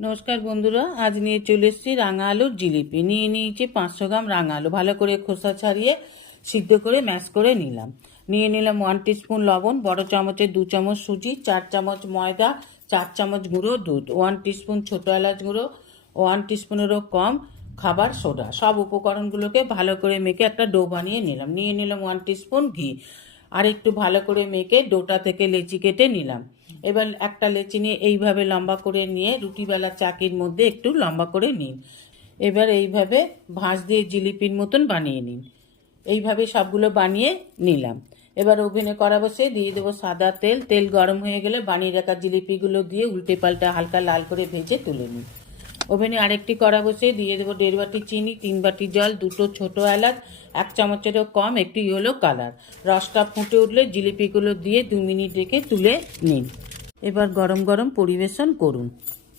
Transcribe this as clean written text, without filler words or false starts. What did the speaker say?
নমস্কার বন্ধুরা, আজ নিয়ে চলে এসেছি রাঙা আলুর জিলিপি। নিয়ে নিয়েছি 500 গ্রাম রাঙা আলু, ভালো করে খোসা ছাড়িয়ে সিদ্ধ করে ম্যাশ করে নিলাম। নিয়ে নিলাম 1 টিস্পুন লবণ, বড় চামচের 2 চামচ সুজি, 4 চামচ ময়দা, 4 চামচ গুঁড়ো দুধ, 1 টিস্পুন ছোটো এলাচ গুঁড়ো, 1 টিস্পুনেরও কম খাবার সোডা। সব উপকরণগুলোকে ভালো করে মেখে একটা ডো বানিয়ে নিলাম। নিয়ে নিলাম 1 টিস্পুন ঘি। আর একটু ভালো করে মেখে ডোটা থেকে লেচি কেটে নিলাম। এবার একটা লেচি নিয়ে এইভাবে লম্বা করে নিয়ে রুটি বেলার চাকির মধ্যে একটু লম্বা করে নিন। এবার এইভাবে ভাঁজ দিয়ে জিলিপির মতন বানিয়ে নিন। এইভাবে সবগুলো বানিয়ে নিলাম। এবার ওভেনে কড়া বসে দিয়ে দেবো সাদা তেল। তেল গরম হয়ে গেলে বানিয়ে রাখা জিলিপিগুলো দিয়ে উল্টে পাল্টা হালকা লাল করে ভেজে তুলে নিন। ওভেনে আরেকটি কড়া বসে দিয়ে দেবো 1.5 বাটি চিনি, 3 বাটি জল, 2টো ছোটো এলাচ, 1 চামচেরও কম একটু ইয়েলো কালার। রসটা ফুটে উঠলে জিলিপিগুলো দিয়ে 2 মিনিট রেখে তুলে নিন। এবার গরম গরম পরিবেশন করুন।